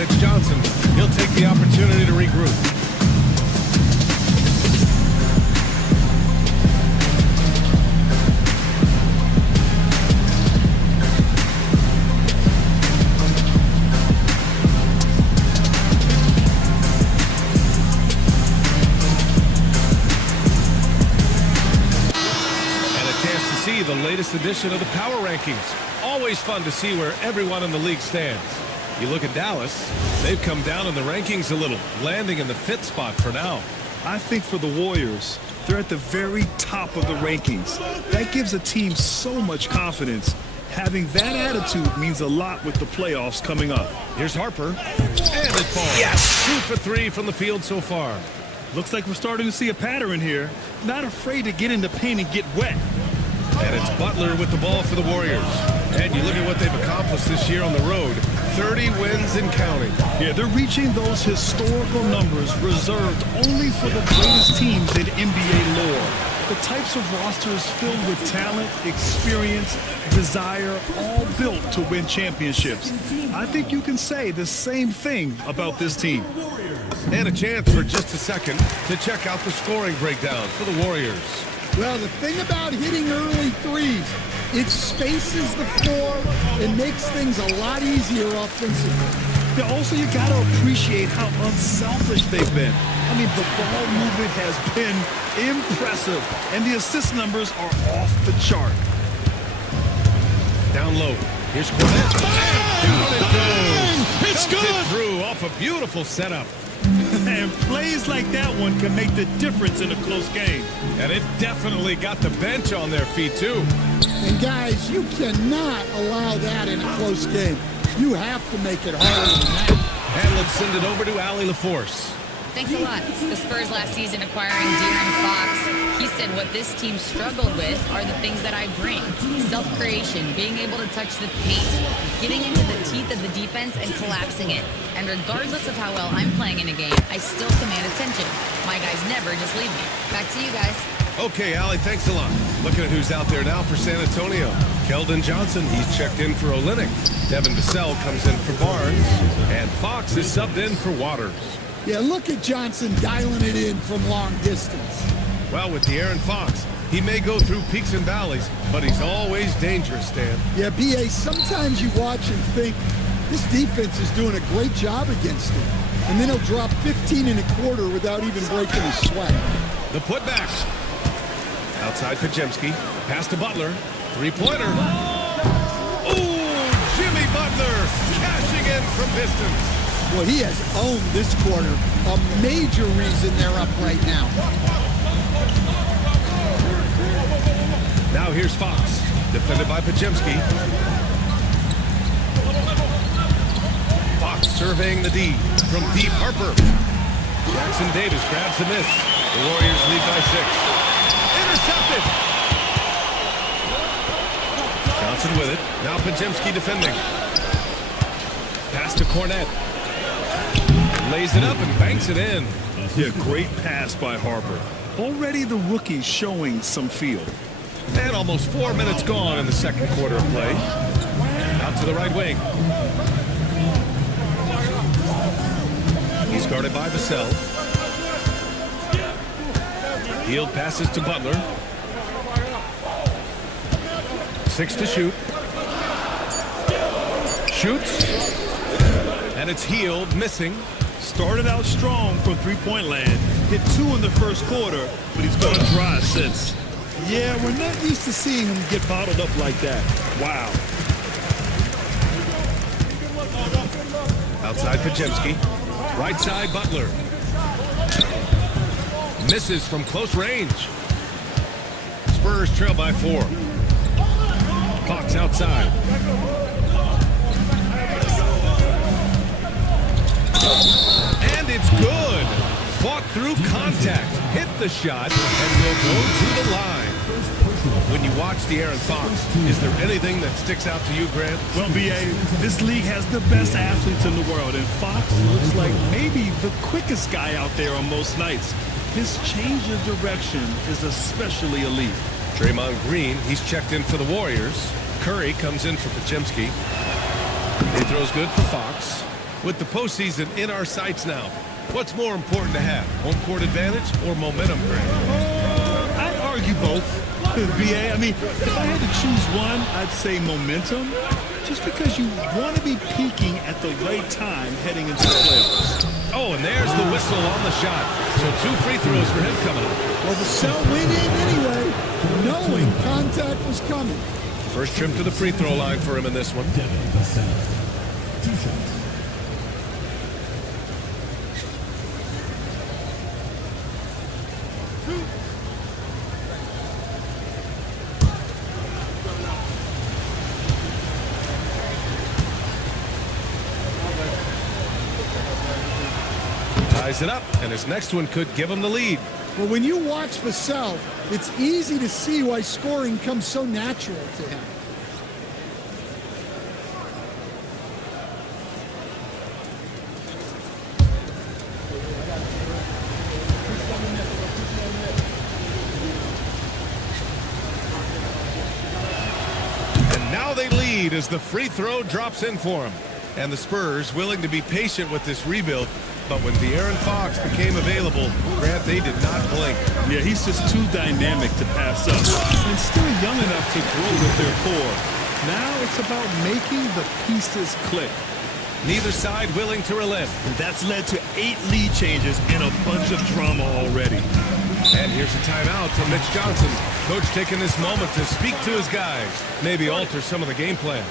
Mitch Johnson. He'll take the opportunity to regroup. The latest edition of the Power Rankings. Always fun to see where everyone in the league stands. You look at Dallas, they've come down in the rankings a little, landing in the 5th spot for now. I think for the Warriors, they're at the very top of the rankings. That gives a team so much confidence. Having that attitude means a lot with the playoffs coming up. Here's Harper, and it falls. Yes! 2 for 3 from the field so far. Looks like we're starting to see a pattern here. Not afraid to get in the paint and get wet. And it's Butler with the ball for the Warriors. And you look at what they've accomplished this year on the road. 30 wins and counting. Yeah, they're reaching those historical numbers reserved only for the greatest teams in NBA lore. The types of rosters filled with talent, experience, desire, all built to win championships. I think you can say the same thing about this team. And a chance for just a second to check out the scoring breakdown for the Warriors. Well, the thing about hitting early threes, it spaces the floor and makes things a lot easier offensively. Yeah, also, you got to appreciate how unselfish they've been. I mean, the ball movement has been impressive, and the assist numbers are off the chart. Down low. Here's Cornette. Down it goes. It's Dumped good. It through off a beautiful setup. And plays like that one can make the difference in a close game. And it definitely got the bench on their feet, too. And, guys, you cannot allow that in a close game. You have to make it harder than that. And let's send it over to Allie LaForce. Thanks a lot. The Spurs last season acquiring De'Aaron Fox. He said what this team struggled with are the things that I bring. Self-creation, being able to touch the paint, getting into the teeth of the defense and collapsing it. And regardless of how well I'm playing in a game, I still command attention. My guys never just leave me. Back to you guys. Okay, Allie, thanks a lot. Looking at who's out there now for San Antonio. Keldon Johnson, he's checked in for Olynyk. Devin Vassell comes in for Barnes. And Fox is subbed in for Waters. Yeah, look at Johnson dialing it in from long distance. Well, with De'Aaron Fox, he may go through peaks and valleys, but he's always dangerous, Stan. Yeah, B.A., sometimes you watch and think, this defense is doing a great job against him. And then he'll drop 15 and a quarter without even breaking a sweat. The putback. Outside Pajemski. Pass to Butler. Three-pointer. Oh, Jimmy Butler cashing in from distance. Well, he has owned this quarter. A major reason they're up right now. Now here's Fox. Defended by Pajemski. Fox surveying the D. From deep, Harper. Jackson Davis grabs the miss. The Warriors lead by 6. Intercepted. Johnson with it. Now Pajemski defending. Pass to Cornette. Lays it up and banks it in. Yeah, great pass by Harper. Already the rookie's showing some feel. And almost 4 minutes gone in the second quarter of play. Out to the right wing. He's guarded by Vassell. Hield passes to Butler. 6 to shoot. Shoots. And it's Hield missing. Started out strong from three-point land. Hit 2 in the first quarter, but he's gone dry since. Yeah, we're not used to seeing him get bottled up like that. Wow. Outside Pajemski. Right side Butler. Misses from close range. Spurs trail by 4. Fox outside. And it's good. Fought through contact. Hit the shot and will go to the line. When you watch De'Aaron Fox, is there anything that sticks out to you, Grant? Well, B.A., this league has the best athletes in the world, and Fox looks like maybe the quickest guy out there on most nights. His change of direction is especially elite. Draymond Green, he's checked in for the Warriors. Curry comes in for Pajemski. He throws good for Fox. With the postseason in our sights now, what's more important to have, home court advantage or momentum, Grant? I'd argue both, BA. I mean, if I had to choose one, I'd say momentum, just because you want to be peaking at the right time heading into the playoffs. Oh, and there's the whistle on the shot. So 2 free throws for him coming up. Well, the cell went in anyway, knowing contact was coming. First trim to the free throw line for him in this one. 2 shots. Ties it up, and his next one could give him the lead. But when you watch Vassell, it's easy to see why scoring comes so natural to him. And now they lead as the free throw drops in for him. And the Spurs willing to be patient with this rebuild. But when De'Aaron Fox became available, Grant, they did not blink. Yeah, he's just too dynamic to pass up. And still young enough to grow with their core. Now it's about making the pieces click. Neither side willing to relent. And that's led to 8 lead changes and a bunch of drama already. And here's a timeout from Mitch Johnson. Coach taking this moment to speak to his guys. Maybe alter some of the game plan.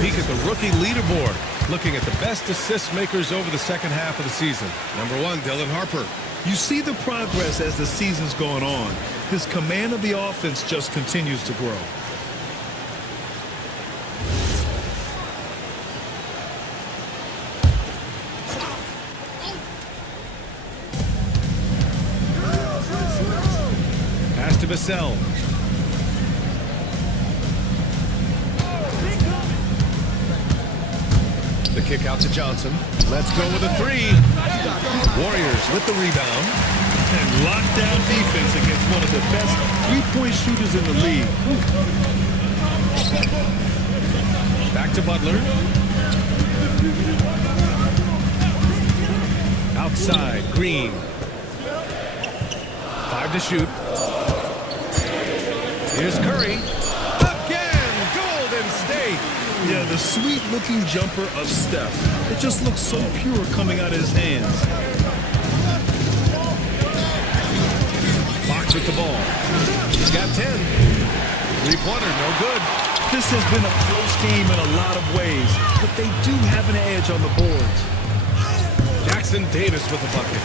Peek at the rookie leaderboard, looking at the best assist makers over the second half of the season. Number 1, Dylan Harper. You see the progress as the season's going on. His command of the offense just continues to grow. Pass to Vassell. The kick out to Johnson. Let's go with a 3. Warriors with the rebound. And lockdown defense against one of the best three-point shooters in the league. Back to Butler. Outside, Green. 5 to shoot. Here's Curry. Again, Golden State. Yeah, the sweet-looking jumper of Steph. It just looks so pure coming out of his hands. Fox with the ball. He's got 10. Three-pointer, no good. This has been a close game in a lot of ways, but they do have an edge on the boards. Jackson Davis with the bucket.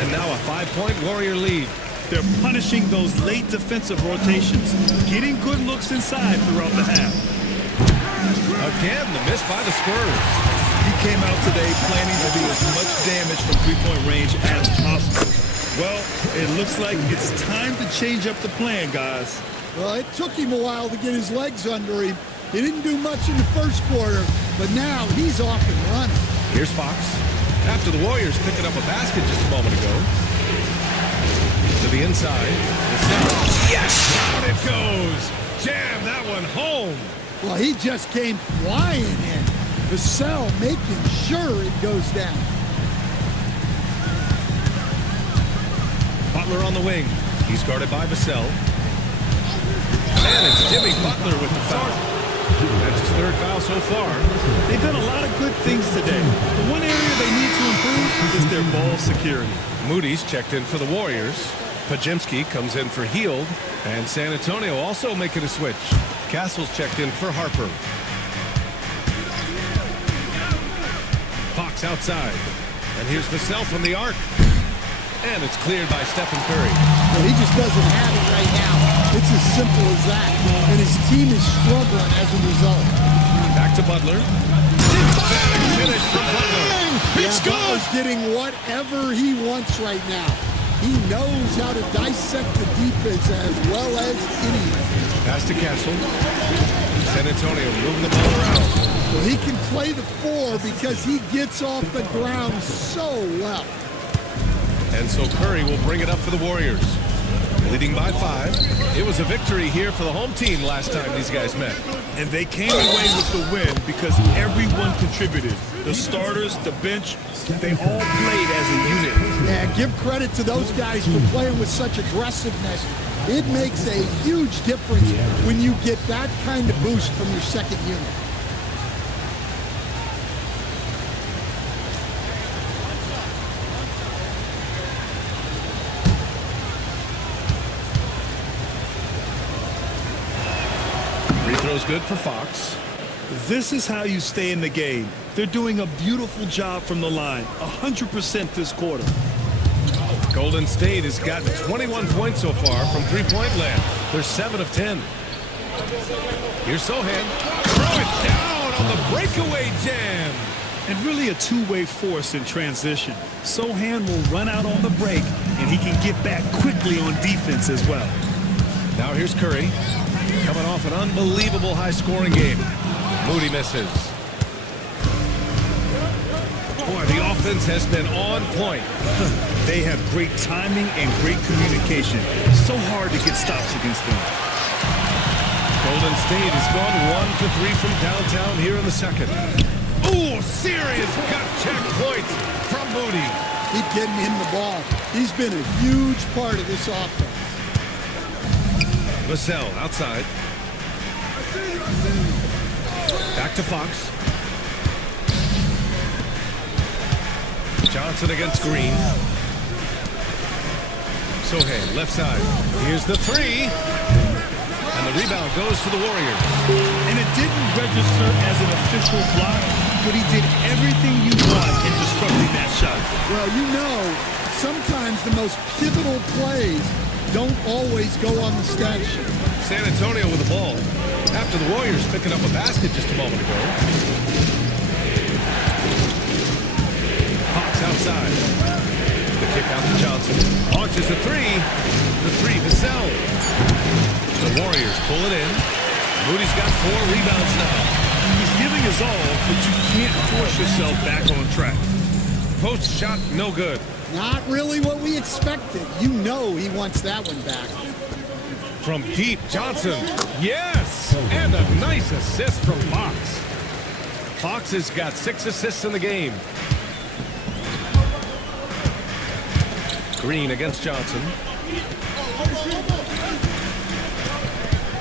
And now a 5-point Warrior lead. They're punishing those late defensive rotations, getting good looks inside throughout the half. Again, the miss by the Spurs. He came out today planning to do as much damage from three-point range as possible. Well, it looks like it's time to change up the plan, guys. Well, it took him a while to get his legs under him. He didn't do much in the first quarter, but now he's off and running. Here's Fox. After the Warriors picking up a basket just a moment ago. To the inside. Yes! jam that one home. Well, he just came flying in. Vassell making sure it goes down. Butler on the wing. He's guarded by Vassell. And it's Jimmy Butler with the foul. That's his third foul so far. They've done a lot of good things today. The one area they need to improve is their ball security. Moody's checked in for the Warriors. Pajemski comes in for Hield. And San Antonio also making a switch. Castle's checked in for Harper. Fox outside. And here's Vassell from the arc. And it's cleared by Stephen Curry. Well, he just doesn't have it right now. It's as simple as that. And his team is struggling as a result. Back to Butler. Emphatic finish from Butler. Yeah, Butler's getting whatever he wants right now. He knows how to dissect the defense as well as anyone. Pass to Castle. San Antonio moving the ball around. Well, he can play the 4 because he gets off the ground so well. And so Curry will bring it up for the Warriors. Leading by 5. It was a victory here for the home team last time these guys met. And they came away with the win because everyone contributed. The starters, the bench, they all played as a unit. Yeah, give credit to those guys for playing with such aggressiveness. It makes a huge difference when you get that kind of boost from your second unit. Free throw's good for Fox. This is how you stay in the game. They're doing a beautiful job from the line, 100% this quarter. Golden State has gotten 21 points so far from three-point land. They're 7 of 10. Here's Sohan. Throw it down on the breakaway jam. And really a two-way force in transition. Sohan will run out on the break, and he can get back quickly on defense as well. Now here's Curry. Coming off an unbelievable high-scoring game. Moody misses. Boy, the offense has been on point. They have great timing and great communication. So hard to get stops against them. Golden State has gone 1 for 3 from downtown here in the second. Ooh, serious gut check points from Moody. Keep getting him the ball. He's been a huge part of this offense. Vassell outside. Back to Fox. Johnson against Green. Sohan, left side. Here's the 3. And the rebound goes to the Warriors. And it didn't register as an official block, but he did everything you want in disrupting that shot. Well, you know, sometimes the most pivotal plays don't always go on the stat sheet. San Antonio with the ball. After the Warriors picking up a basket just a moment ago. Fox outside. The kick out to Johnson. Launches the 3. The 3, Vassell. The Warriors pull it in. Moody's got 4 rebounds now. He's giving his all, but you can't force yourself back on track. Post shot, no good. Not really what we expected. You know he wants that one back. From deep, Johnson. Yes! And a nice assist from Fox. Fox has got 6 assists in the game. Green against Johnson.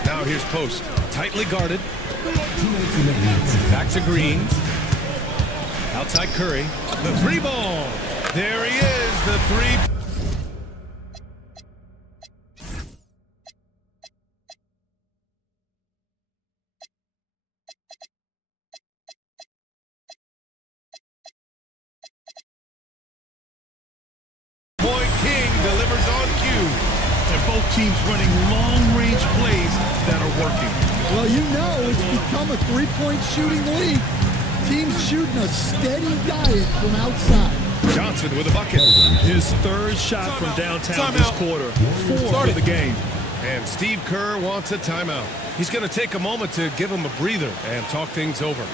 Now here's Post. Tightly guarded. Back to Green. Outside Curry. The 3 ball. There he is, the 3. Delivers on cue. And both teams running long-range plays that are working. Well, you know it's become a three-point shooting league. Teams shooting a steady diet from outside. Johnson with a bucket. His 3rd shot from downtown this quarter. 4 for the game. And Steve Kerr wants a timeout. He's going to take a moment to give him a breather and talk things over.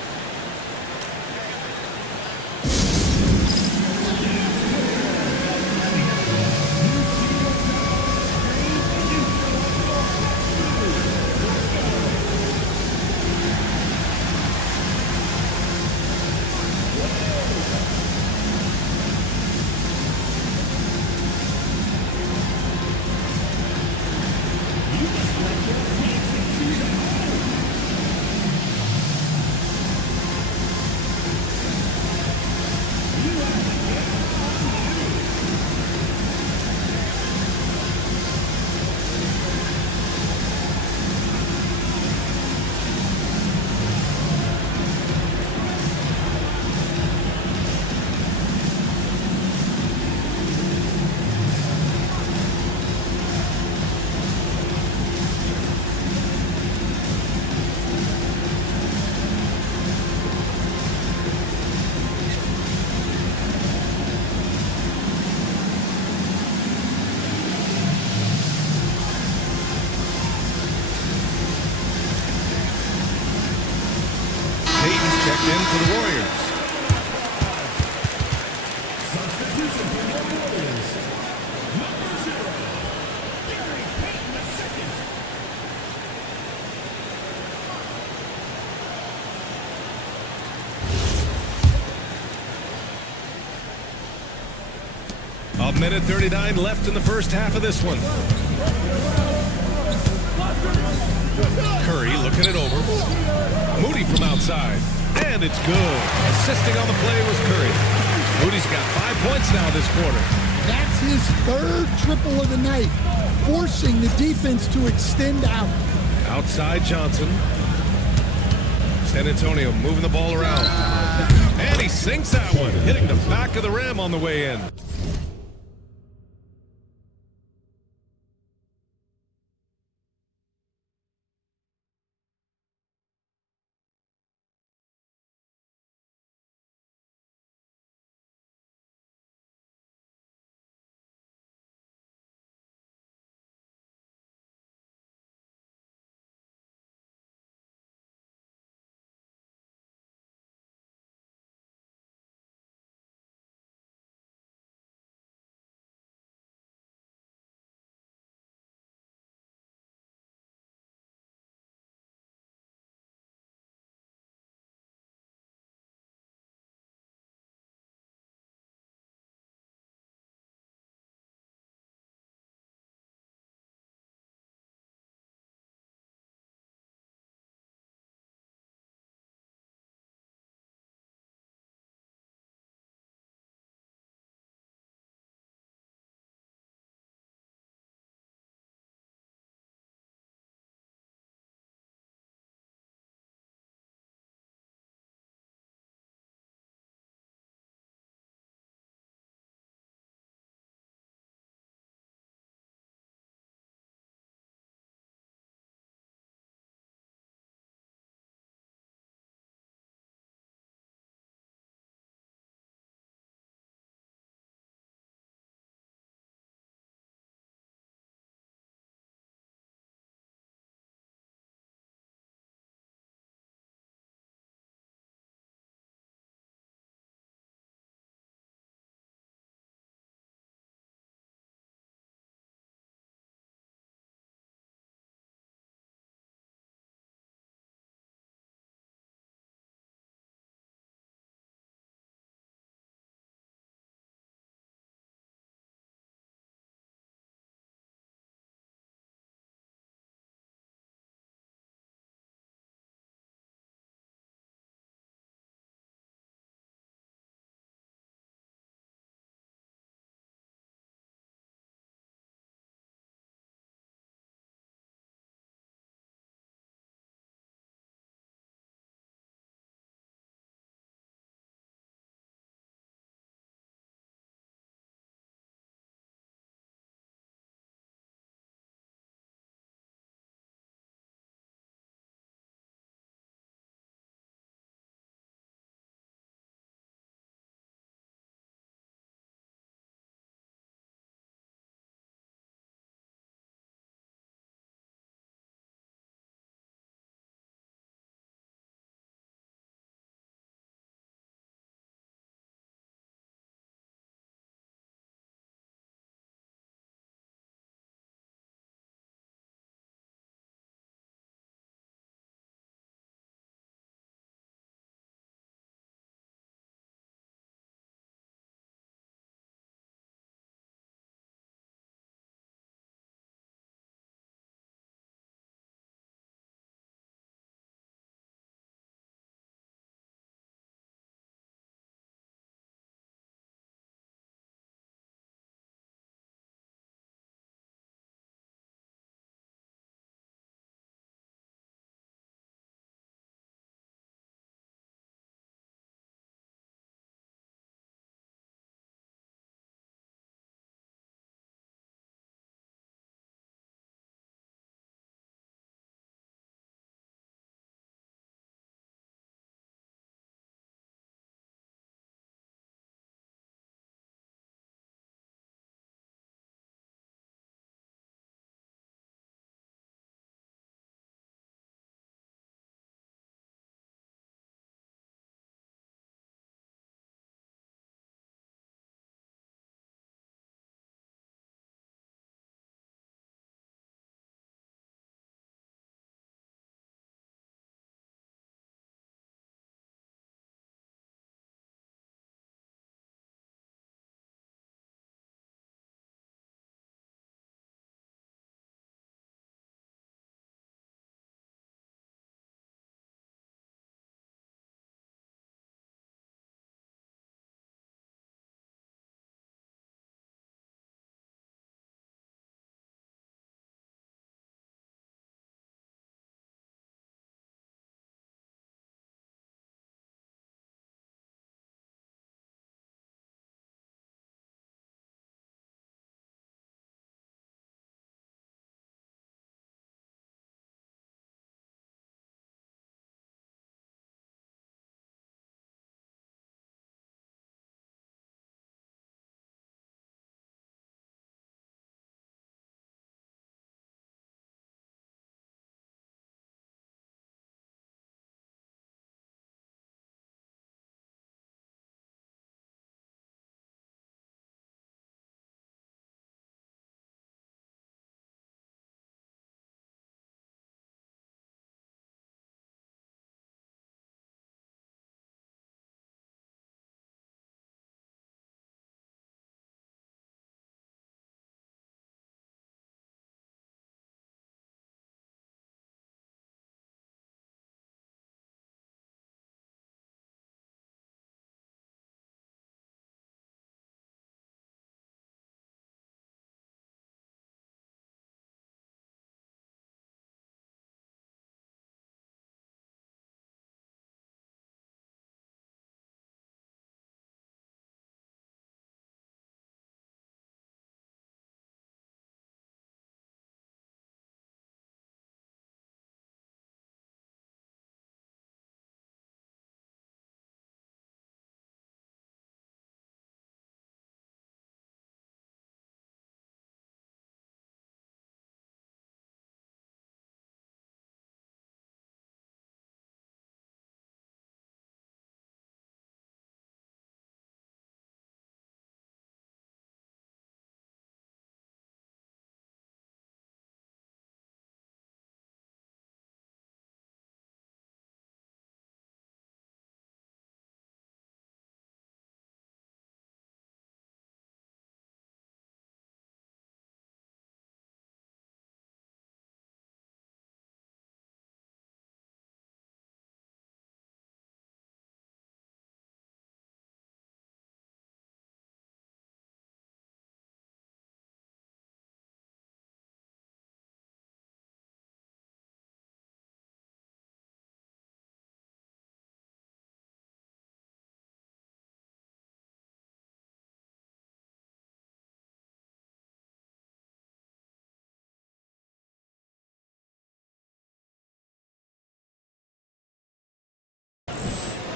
for the Warriors. Substitution for the Warriors. Number 0. Gary Payton II. A minute 39 left in the first half of this one. Curry looking it over. Moody from outside. And it's good. Assisting on the play was Curry. Moody's got 5 points now this quarter. That's his third triple of the night, forcing the defense to extend out. Outside Johnson. San Antonio moving the ball around. And he sinks that one, hitting the back of the rim on the way in.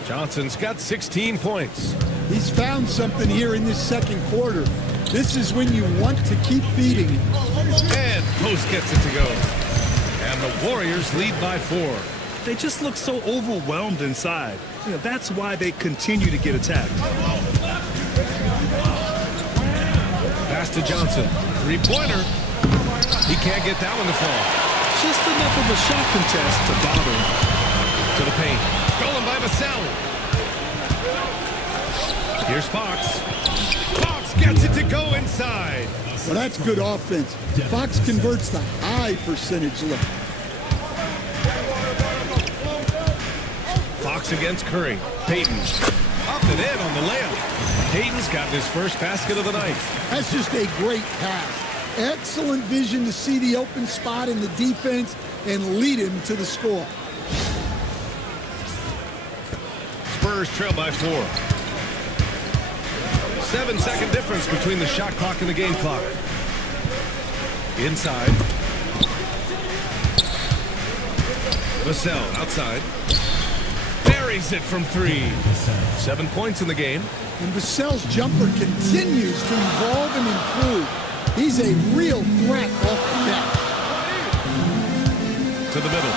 Johnson's got 16 points. He's found something here in this second quarter. This is when you want to keep feeding him. And Post gets it to go. And the Warriors lead by 4. They just look so overwhelmed inside. You know, that's why they continue to get attacked. Pass to Johnson. Three-pointer. He can't get that one to fall. Just enough of a shot contest to bother him. To the paint. Stolen by Vassell. Here's Fox. Fox gets it to go inside. Well, that's good offense. Fox converts the high percentage look. Fox against Curry. Payton. Up and in on the layup. Payton's got his first basket of the night. That's just a great pass. Excellent vision to see the open spot in the defense and lead him to the score. Spurs trail by 4. 7-second difference between the shot clock and the game clock. Inside. Vassell outside. Buries it from 3. 7 points in the game. And Vassell's jumper continues to evolve and improve. He's a real threat off the catch. To the middle.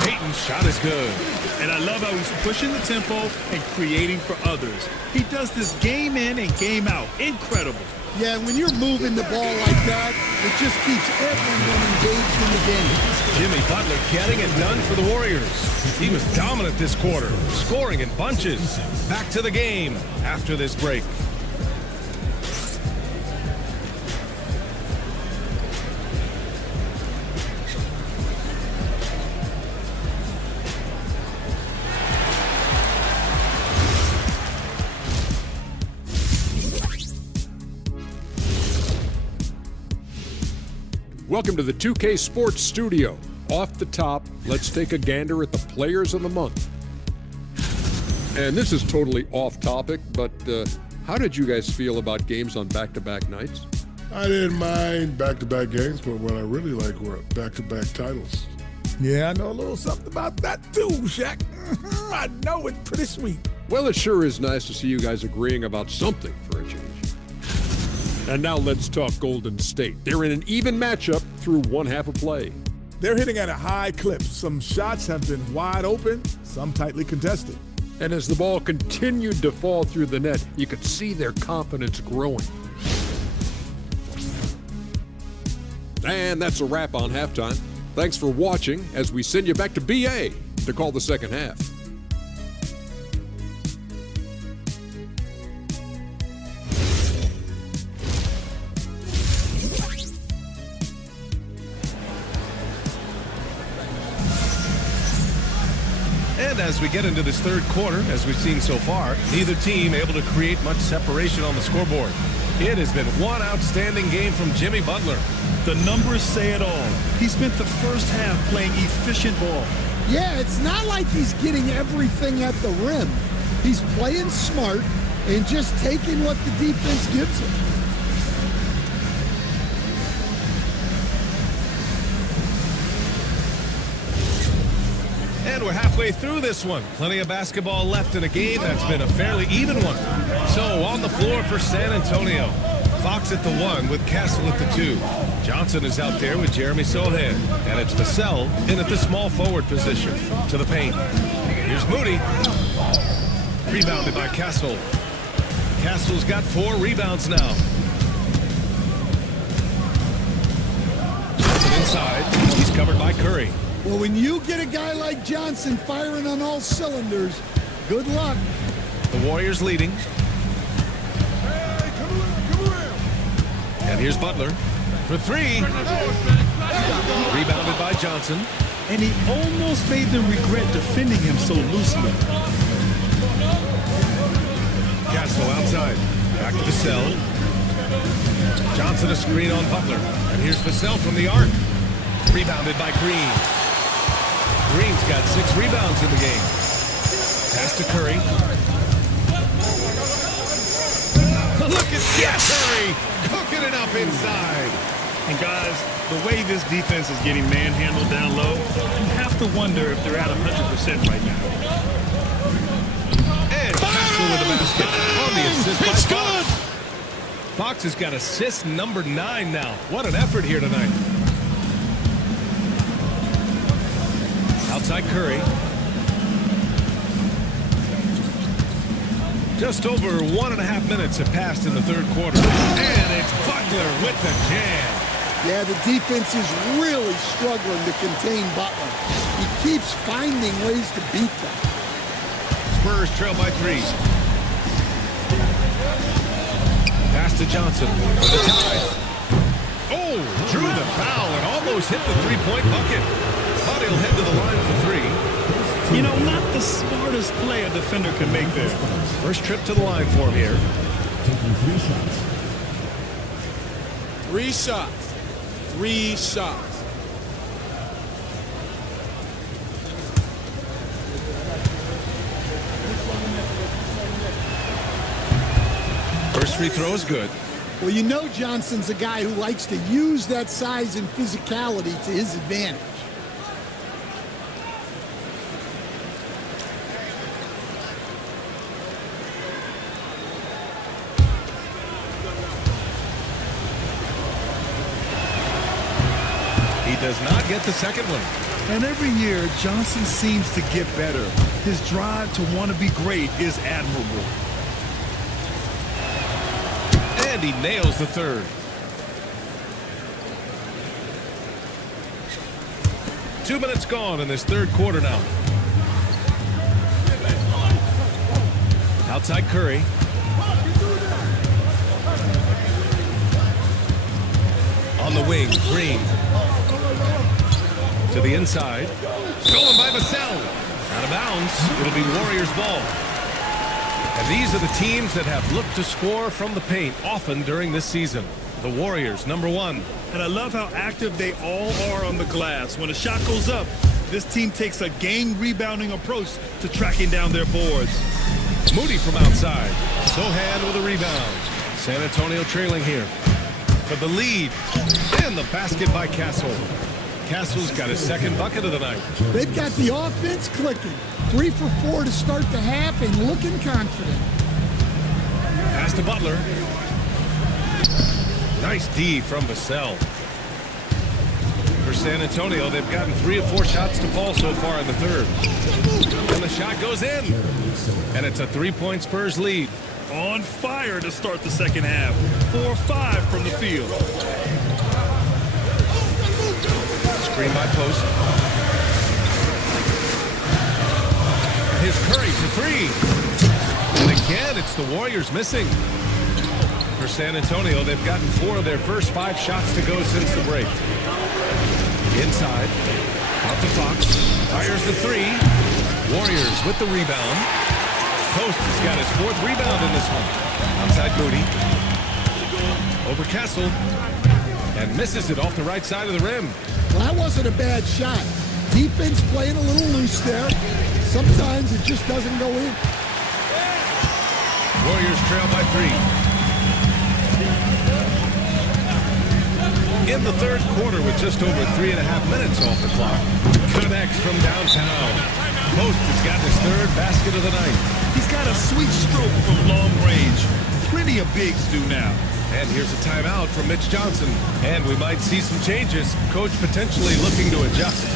Payton's shot is good. And I love how he's pushing the tempo and creating for others. He does this game in and game out. Incredible. Yeah, when you're moving the ball like that, it just keeps everyone engaged in the game. Jimmy Butler getting it done for the Warriors. He was dominant this quarter, scoring in bunches. Back to the game after this break. Welcome to the 2K Sports Studio. Off the top, let's take a gander at the players of the month. And this is totally off topic, but how did you guys feel about games on back-to-back nights? I didn't mind back-to-back games, but what I really like were back-to-back titles. Yeah, I know a little something about that too, Shaq. I know it's pretty sweet. Well, it sure is nice to see you guys agreeing about something for a change. And now let's talk Golden State. They're in an even matchup through one half of play. They're hitting at a high clip. Some shots have been wide open, some tightly contested. And as the ball continued to fall through the net, you could see their confidence growing. And that's a wrap on halftime. Thanks for watching as we send you back to BA to call the second half. And as we get into this third quarter, as we've seen so far, neither team able to create much separation on the scoreboard. It has been one outstanding game from Jimmy Butler. The numbers say it all. He spent the first half playing efficient ball. Yeah, it's not like he's getting everything at the rim. He's playing smart and just taking what the defense gives him. And we're halfway through this one. Plenty of basketball left in a game that's been a fairly even one. So on the floor for San Antonio. Fox at the 1 with Castle at the 2. Johnson is out there with Jeremy Sohan. And it's Vassell in at the small forward position. To the paint. Here's Moody. Rebounded by Castle. Castle's got 4 rebounds now. Johnson inside. He's covered by Curry. Well, when you get a guy like Johnson firing on all cylinders, good luck. The Warriors leading. And here's Butler for 3. Rebounded by Johnson. And he almost made them regret defending him so loosely. Castle outside. Back to Vassell. Johnson a screen on Butler. And here's Vassell from the arc. Rebounded by Green. Green's got 6 rebounds in the game. Pass to Curry. Look at Seth Curry cooking it up inside. And guys, The way this defense is getting manhandled down low, you have to wonder if they're at 100% right now. And Castle with the basket on the assist by Fox. Fox has got assist number 9 now. What an effort here tonight. Outside Curry. Just over 1.5 minutes have passed in the third quarter. And it's Butler with the jam. Yeah, the defense is really struggling to contain Butler. He keeps finding ways to beat them. Spurs trail by 3. Pass to Johnson for the tie. Oh, drew the foul and almost hit the three-point bucket. But he'll head to the line for 3. You know, not the smartest play a defender can make there. First trip to the line for him here. Taking 3 shots. 3 shots. 3 shots. First free throw is good. Well, you know Johnson's a guy who likes to use that size and physicality to his advantage. He does not get the second one. And every year, Johnson seems to get better. His drive to want to be great is admirable. And he nails the third. 2 minutes gone in this third quarter now. Outside Curry. On the wing, Green. To the inside. Stolen by Vassell. Out of bounds. It'll be Warriors ball. And these are the teams that have looked to score from the paint often during this season. The Warriors, number 1. And I love how active they all are on the glass. When a shot goes up, this team takes a game rebounding approach to tracking down their boards. Moody from outside. Sohan with a rebound. San Antonio trailing here for the lead. And the basket by Castle. Castle's got his second bucket of the night. They've got the offense clicking. 3 for 4 to start the half and looking confident. Pass to Butler. Nice D from Vassell. For San Antonio, they've gotten 3 of 4 shots to fall so far in the third. And the shot goes in. And it's a 3-point Spurs lead. On fire to start the second half. 4-5 from the field. Screen by post. And here's Curry for 3. And again, it's the Warriors missing. For San Antonio, they've gotten 4 of their first 5 shots to go since the break. Inside. Out to Fox. Fires the 3. Warriors with the rebound. Post has got his 4th rebound in this one. Outside Moody. Over Castle. And misses it off the right side of the rim. Well, that wasn't a bad shot. Defense playing a little loose there. Sometimes it just doesn't go in. Warriors trail by 3. In the third quarter with just over 3.5 minutes off the clock. Connects from downtown. Post has got his 3rd basket of the night. He's got a sweet stroke from long range. Plenty of bigs do now. And here's a timeout from Mitch Johnson. And we might see some changes. Coach potentially looking to adjust.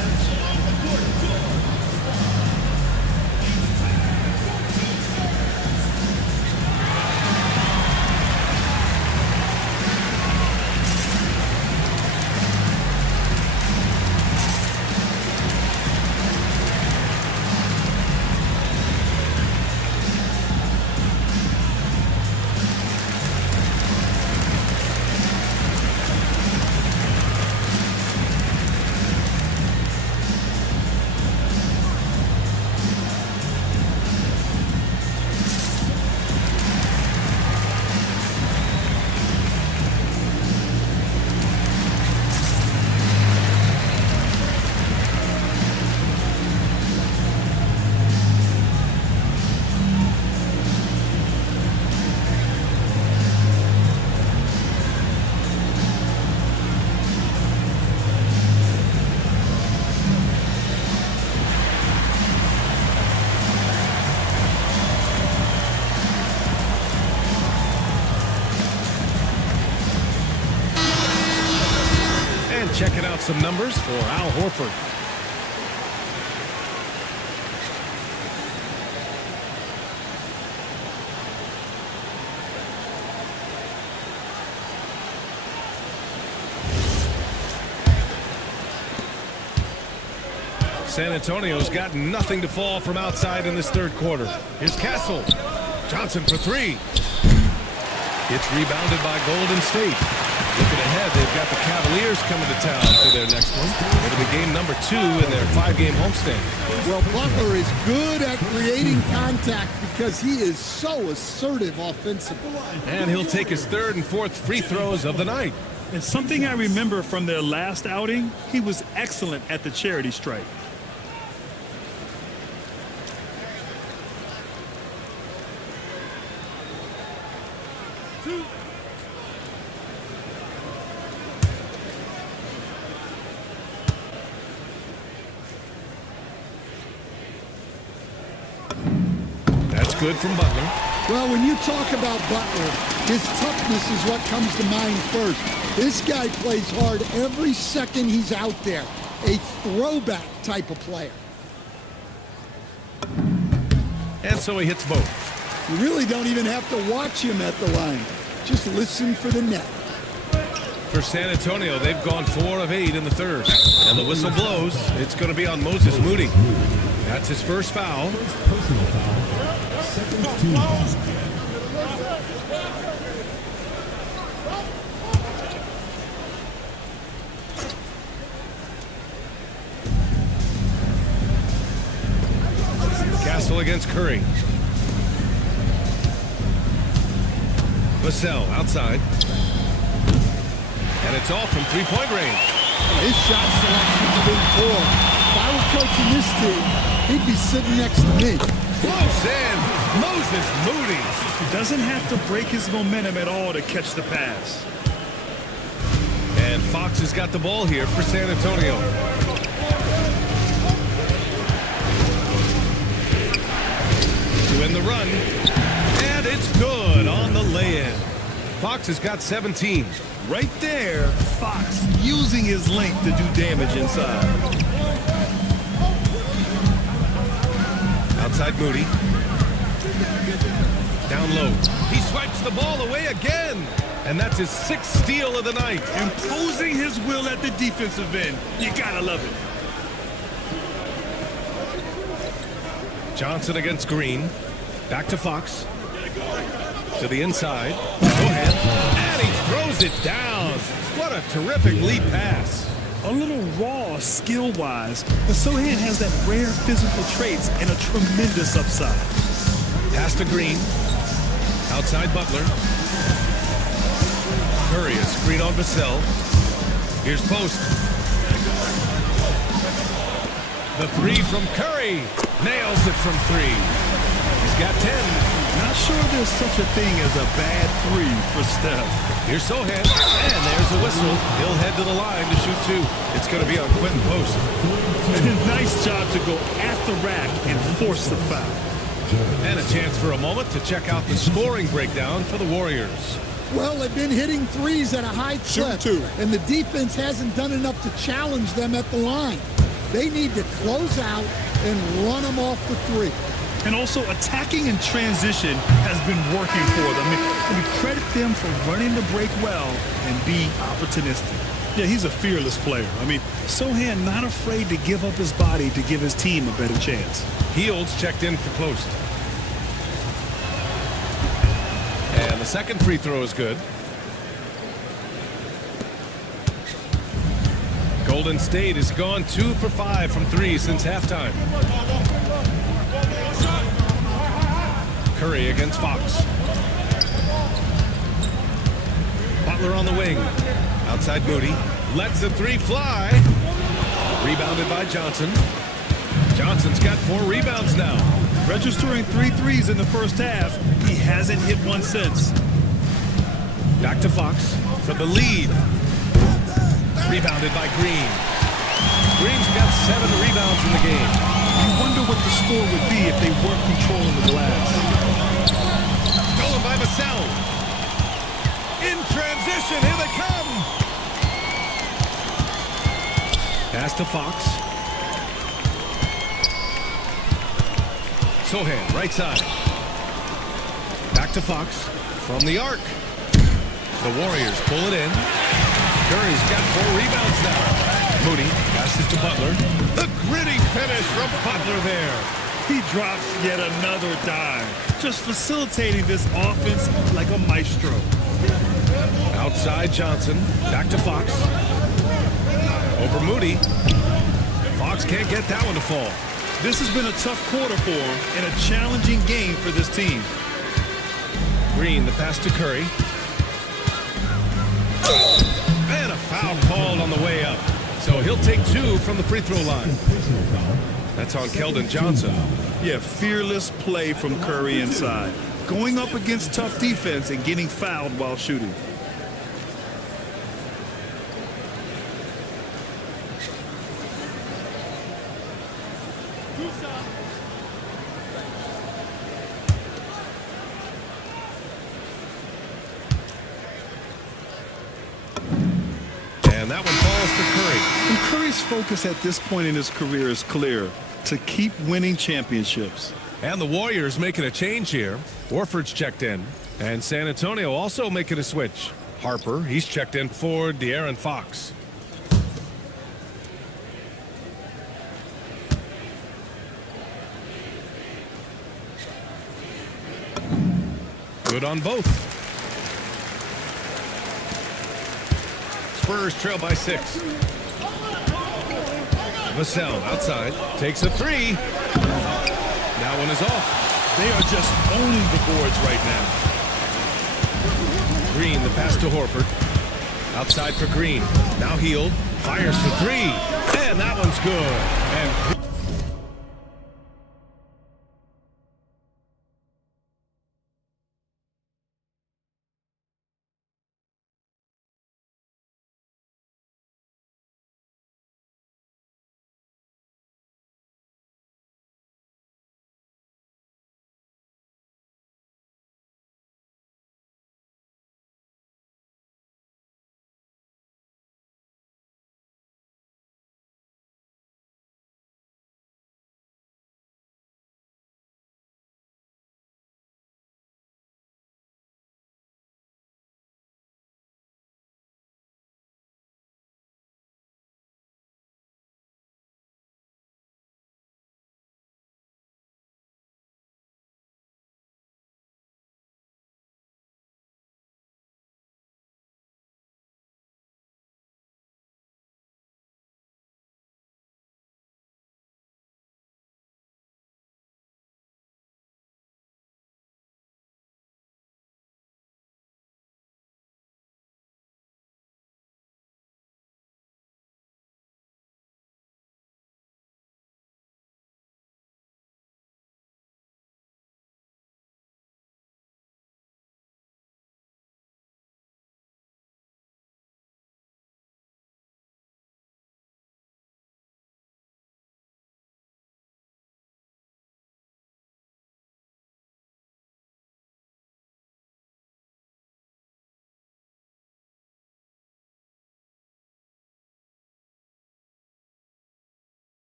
some numbers for Al Horford. San Antonio's got nothing to fall from outside in this third quarter. Here's Castle. Johnson for three. It's rebounded by Golden State. Looking ahead, they've got the Cavaliers coming to town for their next one. It'll be game number 2 in their 5-game homestand. Well, Butler is good at creating contact because he is so assertive offensively. And he'll take his third and fourth free throws of the night. And something I remember from their last outing, he was excellent at the charity stripe. That's good from Butler. Well, when you talk about Butler, his toughness is what comes to mind first. This guy plays hard every second he's out there. A throwback type of player. And so he hits both. You really don't even have to watch him at the line. Just listen for the net. For San Antonio, they've gone 4 of 8 in the third. And the whistle blows. It's going to be on Moses Moody. That's his first foul. Personal foul. Second team. Castle against Curry. Vassell outside. And it's all from three-point range. His shot selection's been poor. If I were coaching this team, he'd be sitting next to me. Close in. Moses Moody. He doesn't have to break his momentum at all to catch the pass. And Fox has got the ball here for San Antonio. To end the run. And it's good on the lay-in. Fox has got 17. Right there, Fox using his length to do damage inside. Outside Moody. Down low. He swipes the ball away again. And that's his 6th steal of the night. Imposing his will at the defensive end. You gotta love it. Johnson against Green. Back to Fox. To the inside. Sohan. And he throws it down. What a terrific lead pass. A little raw skill-wise, but Sohan has that rare physical traits and a tremendous upside. Pass to Green. Outside Butler. Curry, a screen on Vassell. Here's Post. The three from Curry. Nails it from 3. He's got 10. Not sure there's such a thing as a bad 3 for Steph. Here's Sohan. And there's a whistle. He'll head to the line to shoot 2. It's going to be on Quentin Post. Nice job to go at the rack and force the foul. And a chance for a moment to check out the scoring breakdown for the Warriors. Well, they've been hitting threes at a high clip, and the defense hasn't done enough to challenge them at the line. They need to close out and run them off the 3. And also, attacking in transition has been working for them. I mean, credit them for running the break well and being opportunistic. Yeah, he's a fearless player. I mean, Sohan not afraid to give up his body to give his team a better chance. Heald's checked in for Post. And the second free throw is good. Golden State has gone 2 for 5 from 3 since halftime. Curry against Fox. Butler on the wing. Outside Moody. Lets the 3 fly. Rebounded by Johnson. Johnson's got 4 rebounds now. Registering 3 threes in the first half. He hasn't hit one since. Back to Fox for the lead. Rebounded by Green. Green's got 7 rebounds in the game. You wonder what the score would be if they weren't controlling the glass. Stolen by Vassell. In transition, here they come. Pass to Fox. Sohan, right side. Back to Fox. From the arc. The Warriors pull it in. Curry's got 4 rebounds now. Moody passes to Butler. The gritty finish from Butler there. He drops yet another dime, just facilitating this offense like a maestro. Outside Johnson. Back to Fox. Over Moody. Fox can't get that one to fall. This has been a tough quarter for him and a challenging game for this team. Green, the pass to Curry. And a foul called on the way up. So he'll take 2 from the free throw line. That's on Keldon Johnson. Yeah, fearless play from Curry inside. Going up against tough defense and getting fouled while shooting. And that one falls to Curry. And Curry's focus at this point in his career is clear: to keep winning championships. And the Warriors making a change here. Horford's checked in. And San Antonio also making a switch. Harper, he's checked in for De'Aaron Fox. Good on both. Spurs trail by 6. Vassell outside, takes a 3. That one is off. They are just owning the boards right now. Green, the pass to Horford. Outside for Green. Now Hield, fires for 3. And that one's good. And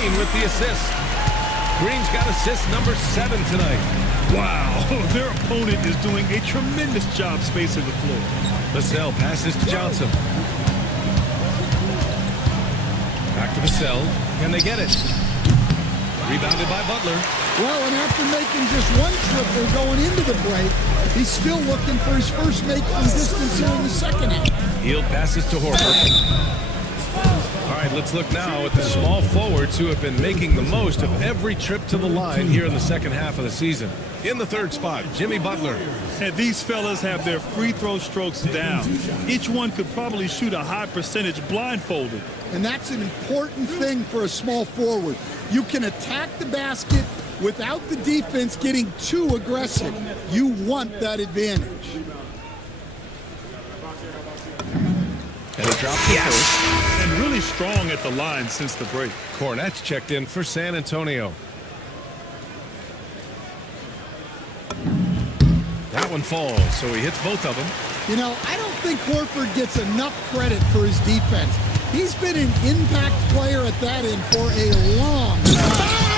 Green with the assist. Green's got assist number 7 tonight. Wow, their opponent is doing a tremendous job spacing the floor. Vassell passes to Johnson. Back to Vassell. Can they get it? Rebounded by Butler. Well, and after making just one triple going into the break, he's still looking for his first make from distance here in the second half. Hield passes to Horford. All right, let's look now at the small forwards who have been making the most of every trip to the line here in the second half of the season. In the third spot, Jimmy Butler. And these fellas have their free throw strokes down. Each one could probably shoot a high percentage blindfolded. And that's an important thing for a small forward. You can attack the basket without the defense getting too aggressive. You want that advantage. And he drops the first. And really strong at the line since the break. Cornette's checked in for San Antonio. That one falls, so he hits both of them. You know, I don't think Horford gets enough credit for his defense. He's been an impact player at that end for a long time.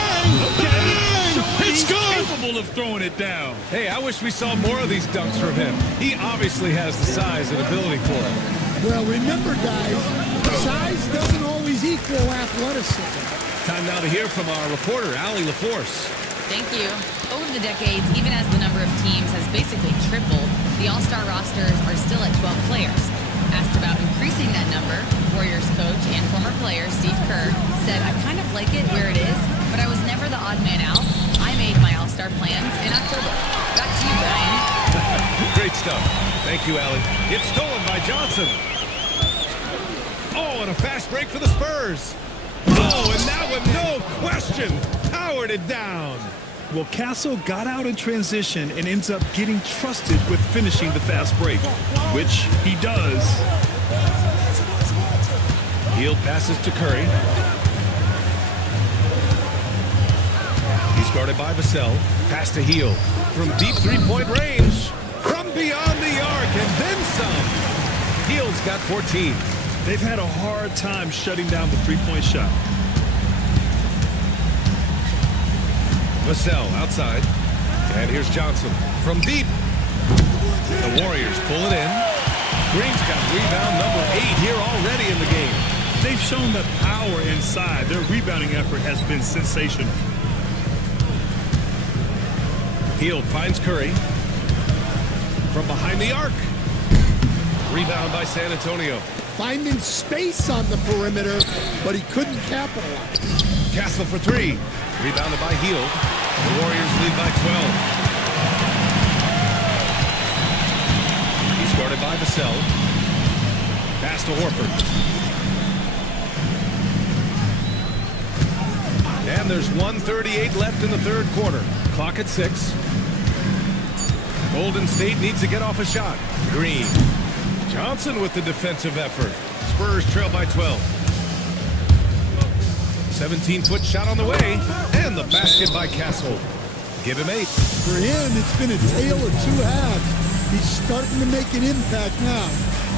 He's capable of throwing it down. Hey, I wish we saw more of these dunks from him. He obviously has the size and ability for it. Well, remember, guys, size doesn't always equal athleticism. Time now to hear from our reporter, Allie LaForce. Thank you. Over the decades, even as the number of teams has basically tripled, the All-Star rosters are still at 12 players. Asked about increasing that number, Warriors coach and former player Steve Kerr said, "I kind of like it where it is, but I was never the odd man out. I made my All-Star plans in October." Back to you, Brian. Great stuff. Thank you, Allie. It's stolen by Johnson. Oh, and a fast break for the Spurs. Oh, and that one, no question, powered it down. Well, Castle got out in transition and ends up getting trusted with finishing the fast break, which he does. Hield passes to Curry. He's guarded by Vassell. Pass to Hield. From deep three-point range. From beyond the arc, and then some. Hield's got 14. They've had a hard time shutting down the three-point shot. Vassell outside. And here's Johnson from deep. The Warriors pull it in. Green's got rebound number 8 here already in the game. They've shown the power inside. Their rebounding effort has been sensational. Hield finds Curry. From behind the arc. Rebound by San Antonio. Finding space on the perimeter, but he couldn't capitalize. Castle for 3. Rebounded by Hield. The Warriors lead by 12. He's guarded by Vassell. Pass to Horford. And there's 1:38 left in the third quarter. Clock at 6. Golden State needs to get off a shot. Green. Johnson with the defensive effort. Spurs trail by 12. 17-foot shot on the way. And the basket by Castle. Give him 8. For him, it's been a tale of two halves. He's starting to make an impact now.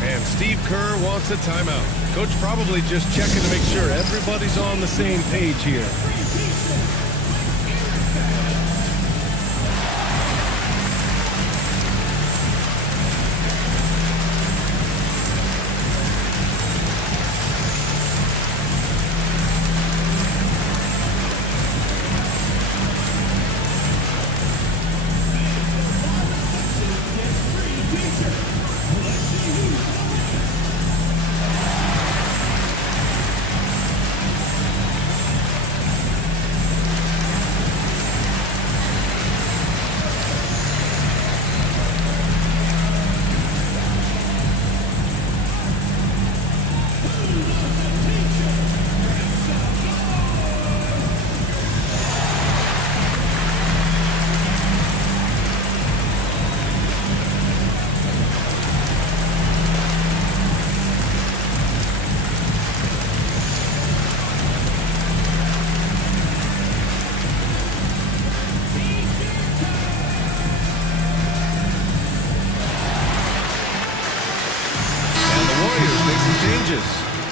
And Steve Kerr wants a timeout. Coach probably just checking to make sure everybody's on the same page here.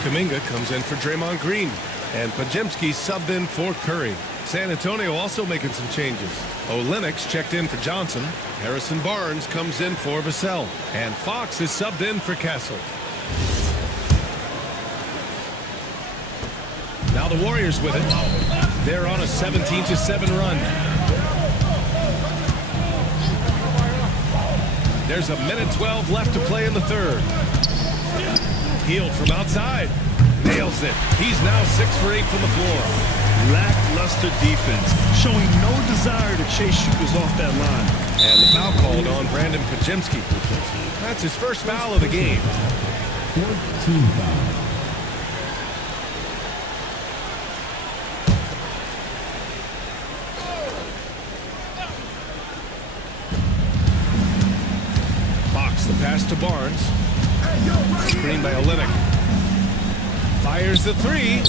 Kuminga comes in for Draymond Green. And Pajemski subbed in for Curry. San Antonio also making some changes. Olynyk's checked in for Johnson. Harrison Barnes comes in for Vassell. And Fox is subbed in for Castle. Now the Warriors with it. They're on a 17-7 run. There's a minute 12 left to play in the third. Hield from outside. Nails it. He's now 6 for 8 from the floor. Lackluster defense, showing no desire to chase shooters off that line. And the foul called on Brandon Pajemski. That's his first foul of the game. 4th team foul. Fox the pass to Barnes. Screen by Olynyk. Fires the three.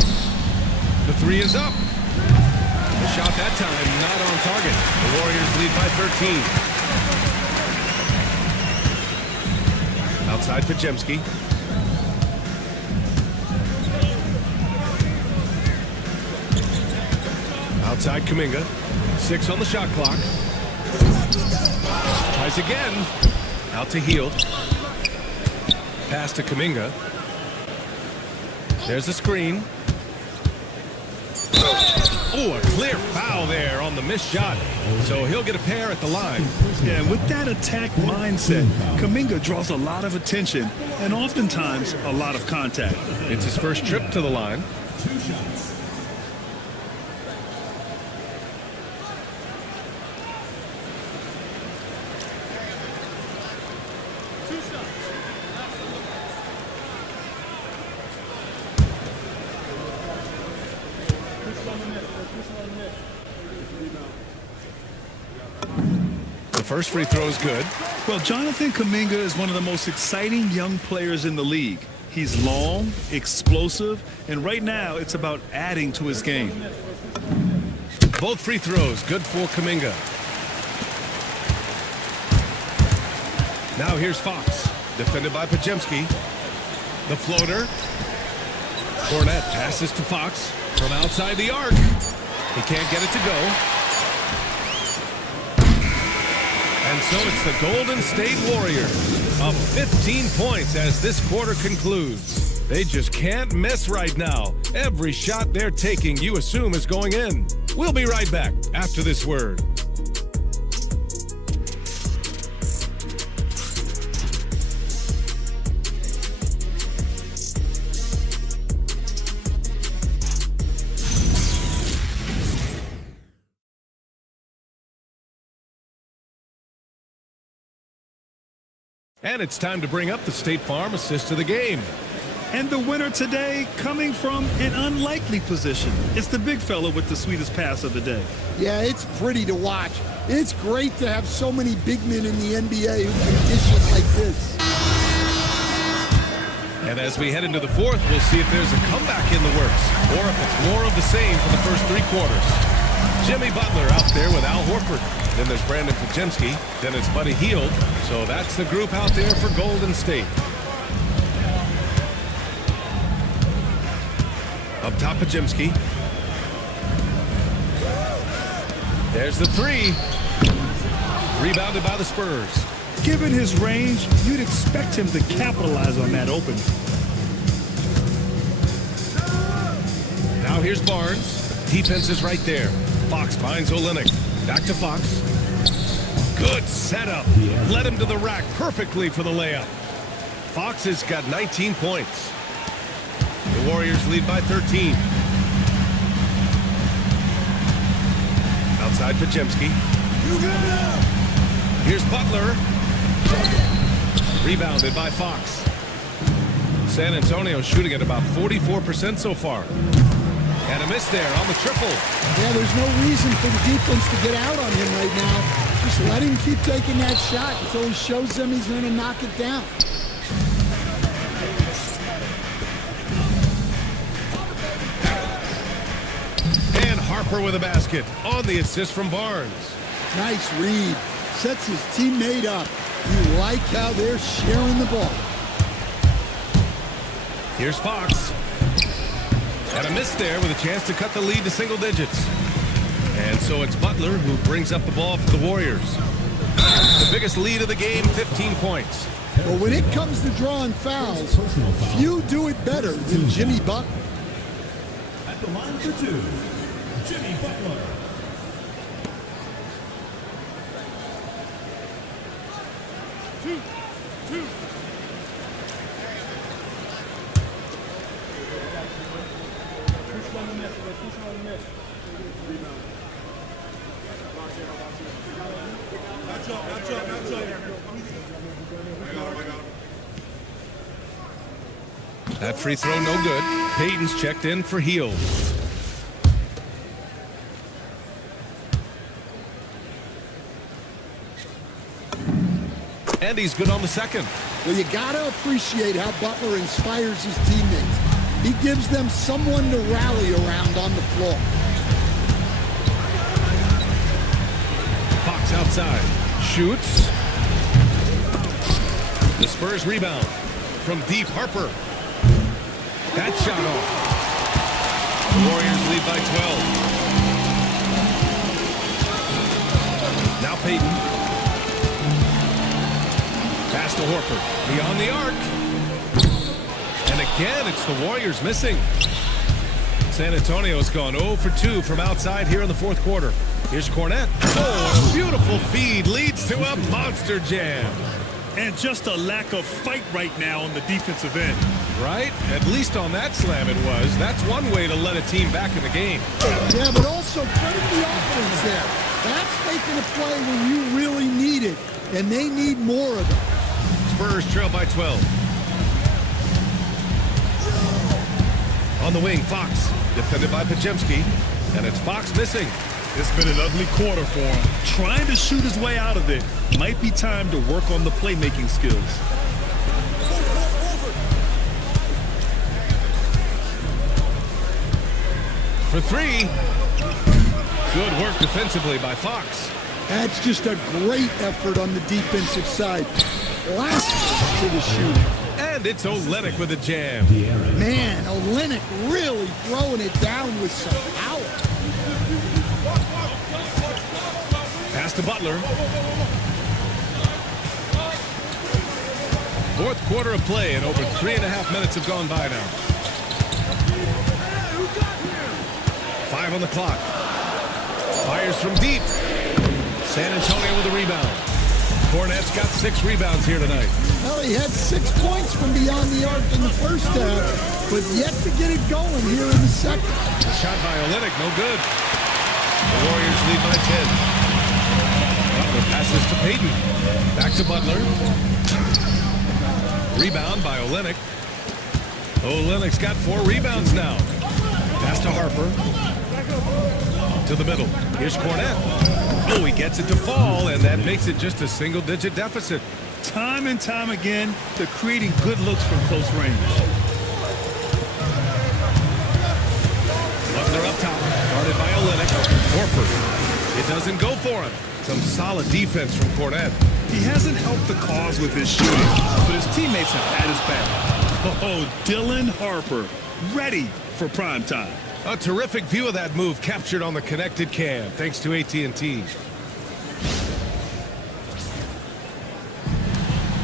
The three is up. The shot that time not on target. The Warriors lead by 13. Outside Pajemski. Outside Kuminga. 6 on the shot clock. Tries again. Out to Hield. Pass to Kuminga. There's the screen. Oh, a clear foul there on the missed shot. So he'll get a pair at the line. Yeah, with that attack mindset, Kuminga draws a lot of attention and oftentimes a lot of contact. It's his first trip to the line. 2 shots. The first free throw is good. Well, Jonathan Kuminga is one of the most exciting young players in the league. He's long, explosive, and right now it's about adding to his game. Both free throws good for Kuminga. Now here's Fox, defended by Pajemski. The floater. Cornette passes to Fox from outside the arc. He can't get it to go. And so it's the Golden State Warriors up 15 points as this quarter concludes. They just can't miss right now. Every shot they're taking, you assume, is going in. We'll be right back after this word. And it's time to bring up the State Farm assist of the game. And the winner today coming from an unlikely position. It's the big fella with the sweetest pass of the day. Yeah, it's pretty to watch. It's great to have so many big men in the NBA who can dish it like this. And as we head into the fourth, we'll see if there's a comeback in the works or if it's more of the same for the first 3 quarters. Jimmy Butler out there with Al Horford. Then there's Brandon Pajemski. Then it's Buddy Hield. So that's the group out there for Golden State. Up top, Pajemski. There's the three. Rebounded by the Spurs. Given his range, you'd expect him to capitalize on that opening. Now here's Barnes. Defense is right there. Fox finds Olynyk. Back to Fox. Good setup. Led him to the rack perfectly for the layup. Fox has got 19 points. The Warriors lead by 13. Outside Pajemski. Here's Butler. Rebounded by Fox. San Antonio shooting at about 44% so far. And a miss there on the triple. Yeah, there's no reason for the defense to get out on him right now. Just let him keep taking that shot until he shows them he's going to knock it down. And Harper with a basket on the assist from Barnes. Nice read. Sets his teammate up. You like how they're sharing the ball. Here's Fox. And a miss there with a chance to cut the lead to single digits. And so it's Butler who brings up the ball for the Warriors. The biggest lead of the game, 15 points. But when it comes to drawing fouls, few do it better than Jimmy Butler. At the line for two, Jimmy Butler. That free throw no good. Payton's checked in for Heel. And he's good on the second. Well, you got to appreciate how Butler inspires his teammates. He gives them someone to rally around on the floor. Fox outside. Shoots. The Spurs rebound. From deep, Harper. That shot off. The Warriors lead by 12. Now Payton. Pass to Horford. Beyond the arc. And again, it's the Warriors missing. San Antonio's gone 0 for 2 from outside here in the fourth quarter. Here's Cornette. Oh, a beautiful feed leads to a monster jam. And just a lack of fight right now on the defensive end. Right? At least on that slam it was. That's one way to let a team back in the game. Yeah, but also credit the offense there. That's making a play when you really need it, and they need more of it. Spurs trail by 12. On the wing, Fox. Defended by Pajemski. And it's Fox missing. It's been an ugly quarter for him. Trying to shoot his way out of it. Might be time to work on the playmaking skills. For three. Good work defensively by Fox. That's just a great effort on the defensive side. Last to the shooting. And it's Olynyk with a jam. Man, Olynyk really throwing it down with some power. Pass to Butler. Fourth quarter of play and over 3.5 minutes have gone by now. 5 on the clock. Fires from deep. San Antonio with a rebound. Cornette's got 6 rebounds here tonight. Well, he had 6 points from beyond the arc in the first half, but yet to get it going here in the second. The shot by Olynyk, no good. The Warriors lead by 10. Butler passes to Payton. Back to Butler. Rebound by Olynyk. Olynyk's got 4 rebounds now. Pass to Harper. To the middle. Here's Cornette. Oh, he gets it to fall, and that makes it just a single-digit deficit. Time and time again, they're creating good looks from close range. Butler up top, guarded by Olynyk. Horford. It doesn't go for him. Some solid defense from Cornette. He hasn't helped the cause with his shooting, but his teammates have had his back. Oh, Dylan Harper, ready for prime time. A terrific view of that move captured on the connected cam, thanks to AT&T.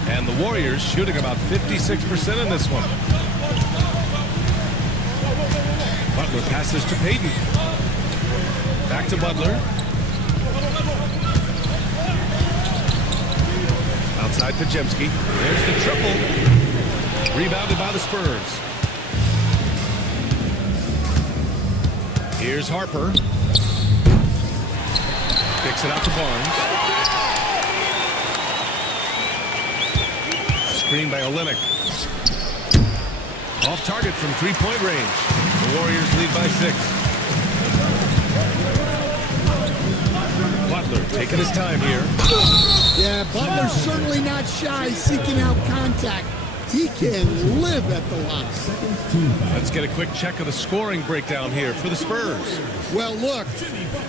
And the Warriors shooting about 56% in this one. Butler passes to Payton. Back to Butler. Outside Pajemski. There's the triple. Rebounded by the Spurs. Here's Harper. Kicks it out to Barnes. Screen by Olynyk. Off target from three-point range. The Warriors lead by 6. Butler taking his time here. Yeah, Butler's certainly not shy seeking out contact. He can live at the line. Let's get a quick check of the scoring breakdown here for the Spurs. Well, look,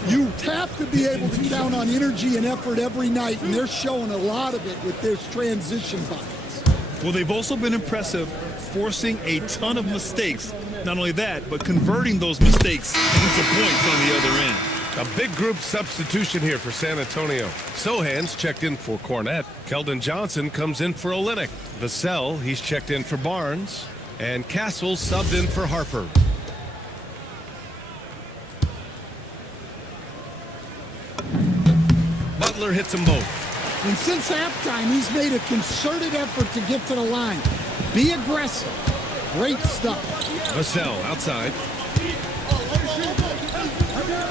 you have to be able to count on energy and effort every night, and they're showing a lot of it with their transition buckets. Well, they've also been impressive, forcing a ton of mistakes Not only that, but converting those mistakes into points on the other end. A big group substitution here for San Antonio. Sohan's checked in for Cornette. Keldon Johnson comes in for Olynyk. Vassell, he's checked in for Barnes. And Castle subbed in for Harper. Butler hits them both. And since halftime, he's made a concerted effort to get to the line. Be aggressive. Great stuff. Vassell outside.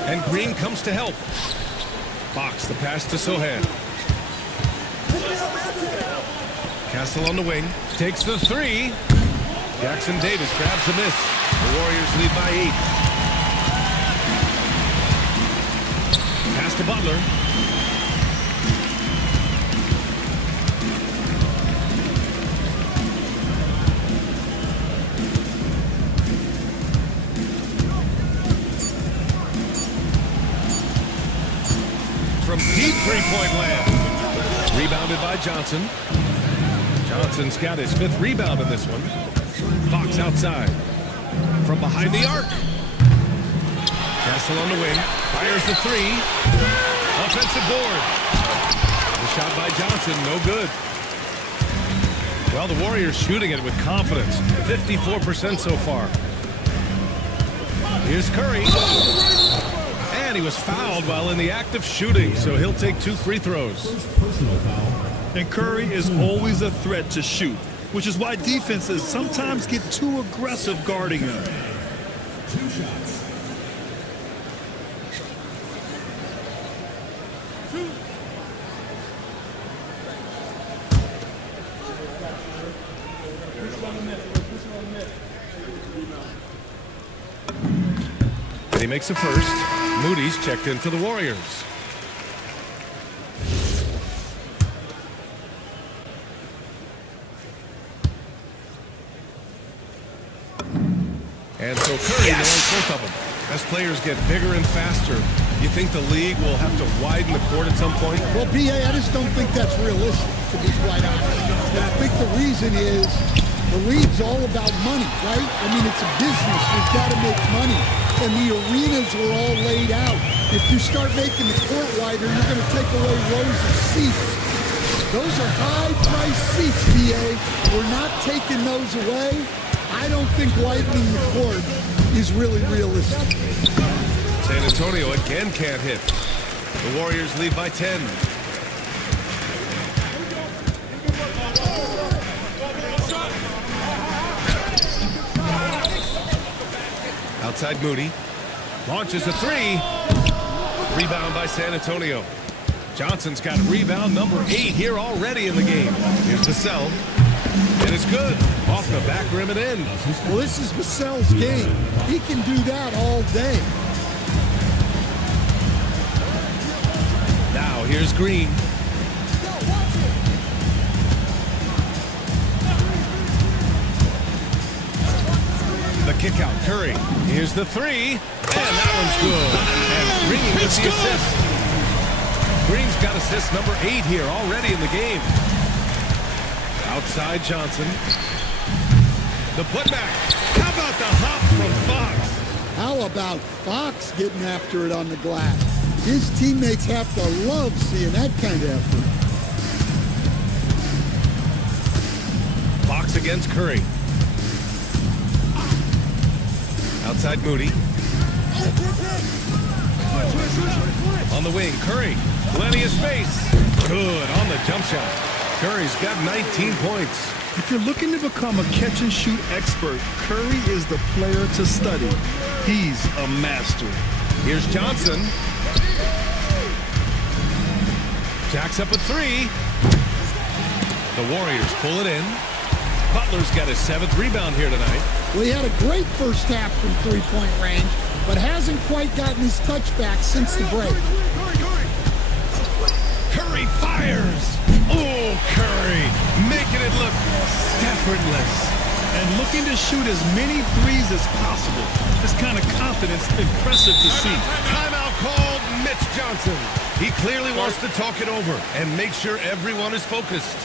And Green comes to help. Fox the pass to Sohan. Castle on the wing. Takes the three. Jackson Davis grabs the miss. The Warriors lead by 8. Pass to Butler. From deep three-point land. Rebounded by Johnson. Johnson's got his 5th rebound in this one. Fox outside. From behind the arc. Castle on the wing. Fires the three. Offensive board. The shot by Johnson, no good. Well, the Warriors shooting it with confidence. 54% so far. Here's Curry. And he was fouled while in the act of shooting, so he'll take 2 free throws. And Curry is always a threat to shoot, which is why defenses sometimes get too aggressive guarding him. 2 shots. And he makes a first. Moody's checked in for the Warriors. And so Curry nails both of them. As players get bigger and faster, you think the league will have to widen the court at some point? Well, B.A., I just don't think that's realistic, to be quite honest. And I think the reason is the league's all about money, right? I mean, it's a business. We've got to make money. And the arenas are all laid out. If you start making the court wider, you're going to take away rows of seats. Those are high-priced seats, B.A. We're not taking those away. I don't think widening the court is really realistic. San Antonio again can't hit. The Warriors lead by 10. Outside Moody. Launches a three. Rebound by San Antonio. Johnson's got rebound number 8 here already in the game. Here's Vassell. And it's good. Off the back rim and in. Well, this is Vassell's game. He can do that all day. Now here's Green. The kick out, Curry. Here's the three. And that one's good. And Green with the assist. Green's got assist number 8 here already in the game. Outside Johnson. The putback. How about the hop from Fox? How about Fox getting after it on the glass? His teammates have to love seeing that kind of effort. Fox against Curry. Outside Moody. On the wing, Curry. Plenty of space. Good on the jump shot. Curry's got 19 points. If you're looking to become a catch-and-shoot expert, Curry is the player to study. He's a master. Here's Johnson. Jacks up a three. The Warriors pull it in. Butler's got his 7th rebound here tonight. Well, he had a great first half from three-point range, but hasn't quite gotten his touchback since the break. Curry fires. Oh, Curry, making it look effortless. And looking to shoot as many threes as possible. This kind of confidence, impressive to see. Timeout called Mitch Johnson. He clearly wants to talk it over and make sure everyone is focused.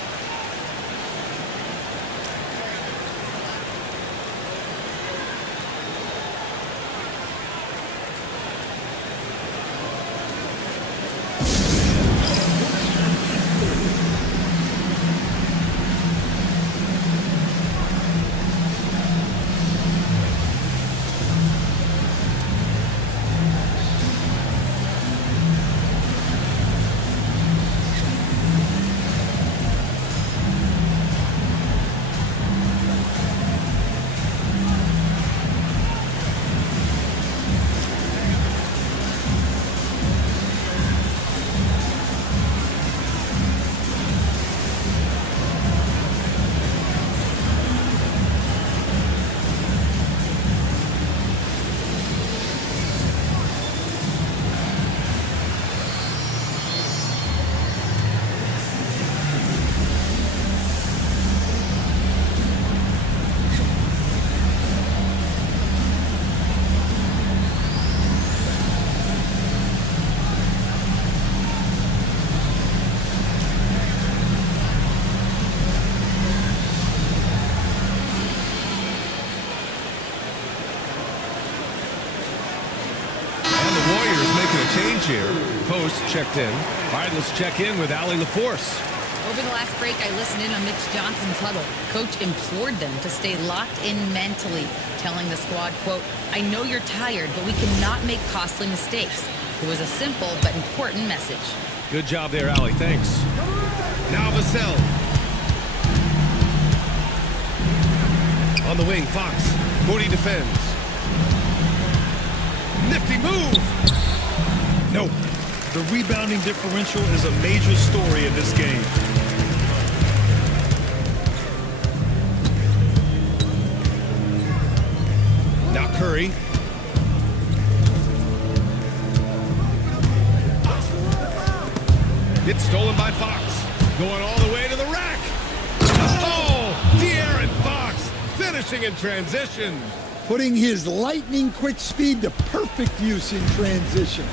bench here. Post checked in. All right, let's check in with Allie LaForce. Over the last break, I listened in on Mitch Johnson's huddle. Coach implored them to stay locked in mentally, telling the squad, quote, "I know you're tired, but we cannot make costly mistakes." It was a simple but important message. Good job there, Allie. Thanks. Now Vassell. On the wing, Fox. Moody defends. Nifty move. Nope. The rebounding differential is a major story in this game. Now Curry. It's stolen by Fox. Going all the way to the rack. Oh, De'Aaron Fox finishing in transition. Putting his lightning-quick speed to perfect use in transition.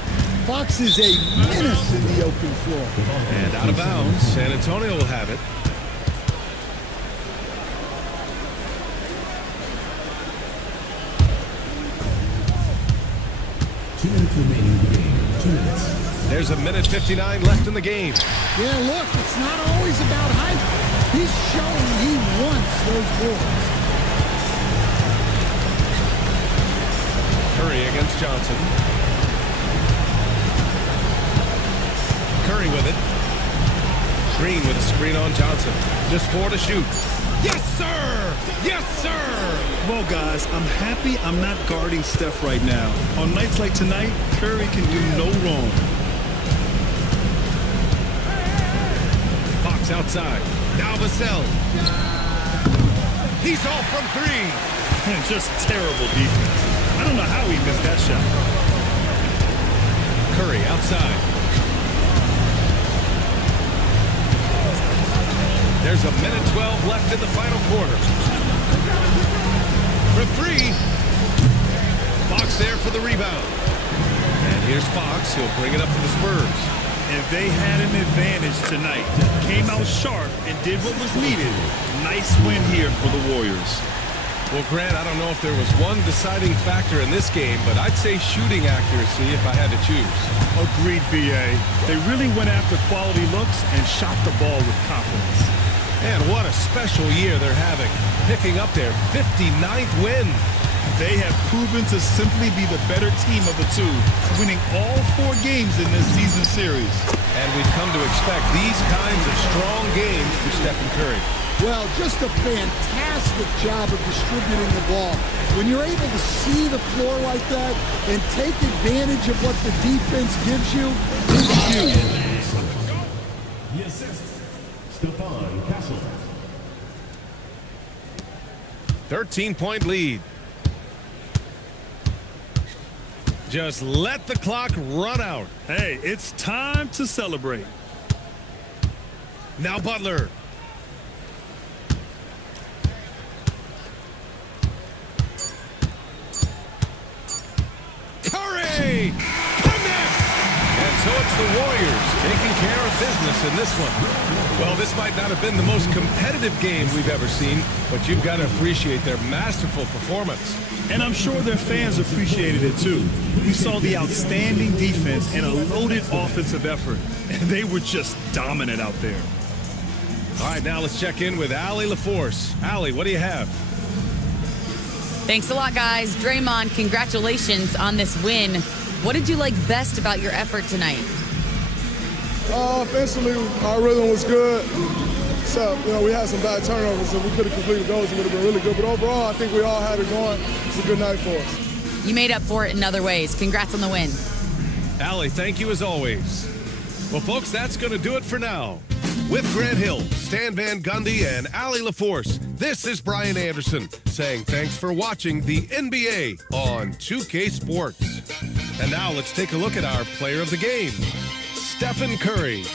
Fox is a menace in the open floor. And out of bounds. San Antonio will have it. There's a minute 59 left in the game. Yeah, look, it's not always about height. He's showing he wants those boards. Curry against Johnson. Curry with it. Green with a screen on Johnson. Just 4 to shoot. Yes, sir! Yes, sir! Well, guys, I'm happy I'm not guarding Steph right now. On nights like tonight, Curry can do no wrong. Fox outside. Now Vassell. He's off from 3. And just terrible defense. I don't know how he missed that shot. Curry outside. There's a minute 12 left in the final quarter. For 3. Fox there for the rebound. And here's Fox. He'll bring it up for the Spurs. And they had an advantage tonight. Came out sharp and did what was needed. Nice win here for the Warriors. Well, Grant, I don't know if there was one deciding factor in this game, but I'd say shooting accuracy if I had to choose. Agreed, B.A. They really went after quality looks and shot the ball with confidence. And what a special year they're having, picking up their 59th win. They have proven to simply be the better team of the two, winning all 4 games in this season series. And we've come to expect these kinds of strong games from Stephen Curry. Well, just a fantastic job of distributing the ball. When you're able to see the floor like that and take advantage of what the defense gives you, it's huge. The assist, Stephon Castle. 13-point lead. Just let the clock run out. Hey, it's time to celebrate. Now Butler. Curry! Connects! And so it's the Warriors taking care of business in this one. Well, this might not have been the most competitive game we've ever seen, but you've got to appreciate their masterful performance. And I'm sure their fans appreciated it too. We saw the outstanding defense and a loaded offensive effort, and they were just dominant out there. All right, now let's check in with Allie LaForce. Allie, what do you have? Thanks a lot, guys. Draymond, congratulations on this win. What did you like best about your effort tonight? Offensively, our rhythm was good. So, we had some bad turnovers, and we could have completed those. It would have been really good. But overall, I think we all had it going. It's a good night for us. You made up for it in other ways. Congrats on the win. Allie, thank you as always. Well, folks, that's going to do it for now. With Grant Hill, Stan Van Gundy, and Allie LaForce, this is Brian Anderson saying thanks for watching the NBA on 2K Sports. And now let's take a look at our player of the game, Stephen Curry.